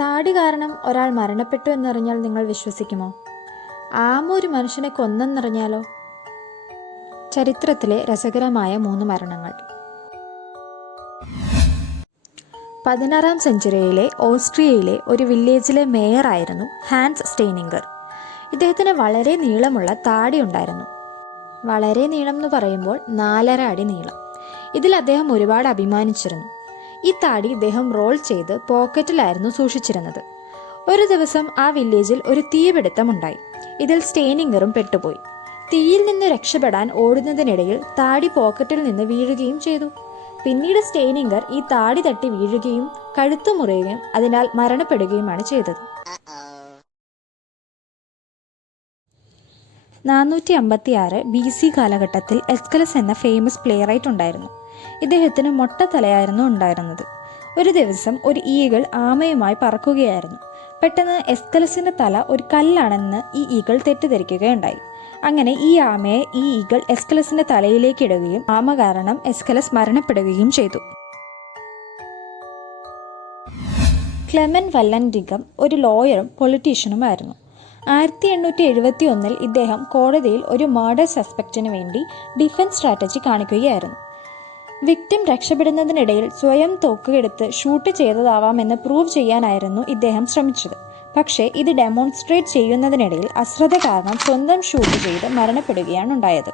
താടി കാരണം ഒരാൾ മരണപ്പെട്ടു എന്നറിഞ്ഞാൽ നിങ്ങൾ വിശ്വസിക്കുമോ? ആമ ഒരു മനുഷ്യനെ കൊന്നെന്നറിഞ്ഞാലോ? ചരിത്രത്തിലെ രസകരമായ 3 മരണങ്ങൾ. 16ാം സെഞ്ചുറിയിലെ ഓസ്ട്രിയയിലെ ഒരു വില്ലേജിലെ മേയറായിരുന്നു ഹാൻസ് സ്റ്റെയ്നിംഗർ. ഇദ്ദേഹത്തിന് വളരെ നീളമുള്ള താടി ഉണ്ടായിരുന്നു. വളരെ നീളം എന്ന് പറയുമ്പോൾ 4.5 അടി നീളം. ഇതിൽ അദ്ദേഹം ഒരുപാട് അഭിമാനിച്ചിരുന്നു. ഈ താടി ഇദ്ദേഹം റോൾ ചെയ്ത് പോക്കറ്റിലായിരുന്നു സൂക്ഷിച്ചിരുന്നത്. ഒരു ദിവസം ആ വില്ലേജിൽ ഒരു തീപിടുത്തമുണ്ടായി. ഇതിൽ സ്റ്റെയ്നിംഗറും പെട്ടുപോയി. തീയിൽ നിന്ന് രക്ഷപ്പെടാൻ ഓടുന്നതിനിടയിൽ താടി പോക്കറ്റിൽ നിന്ന് വീഴുകയും ചെയ്തു. പിന്നീട് സ്റ്റെയ്നിംഗർ ഈ താടി തട്ടി വീഴുകയും കഴുത്തു മുറിയുകയും അതിനാൽ മരണപ്പെടുകയുമാണ് ചെയ്തത്. 456 BC കാലഘട്ടത്തിൽ എസ്കലസ് എന്ന ഫേമസ് പ്ലേറൈറ്റ് ഉണ്ടായിരുന്നു. ഇദ്ദേഹത്തിന് മൊട്ട തലയായിരുന്നു ഉണ്ടായിരുന്നത്. ഒരു ദിവസം ഒരു ഈഗിൾ ആമയുമായി പറക്കുകയായിരുന്നു. പെട്ടെന്ന് എസ്കലസിന്റെ തല ഒരു കല്ലാണെന്ന് ഈ ഈഗിൾ തെറ്റിദ്ധരിക്കുകയുണ്ടായി. അങ്ങനെ ഈ ആമയെ ഈ ഈഗിൾ എസ്കലസിന്റെ തലയിലേക്ക് ഇടുകയും ആമ കാരണം എസ്കലസ് മരണപ്പെടുകയും ചെയ്തു. ക്ലെമൻ വല്ലൻഡിഗം ഒരു ലോയറും പൊളിറ്റീഷ്യനുമായിരുന്നു. 1871 ഇദ്ദേഹം കോടതിയിൽ ഒരു മർഡർ സസ്പെക്റ്റിന് വേണ്ടി ഡിഫൻസ് സ്ട്രാറ്റജി കാണിക്കുകയായിരുന്നു. വിക്ടിം രക്ഷപ്പെടുന്നതിനിടയിൽ സ്വയം തോക്കെടുത്ത് ഷൂട്ട് ചെയ്തതാവാമെന്ന് പ്രൂവ് ചെയ്യാനായിരുന്നു ഇദ്ദേഹം ശ്രമിച്ചത്. പക്ഷേ ഇത് ഡെമോൺസ്ട്രേറ്റ് ചെയ്യുന്നതിനിടയിൽ അശ്രദ്ധ കാരണം സ്വന്തം ഷൂട്ട് ചെയ്ത് മരണപ്പെടുകയാണ് ഉണ്ടായത്.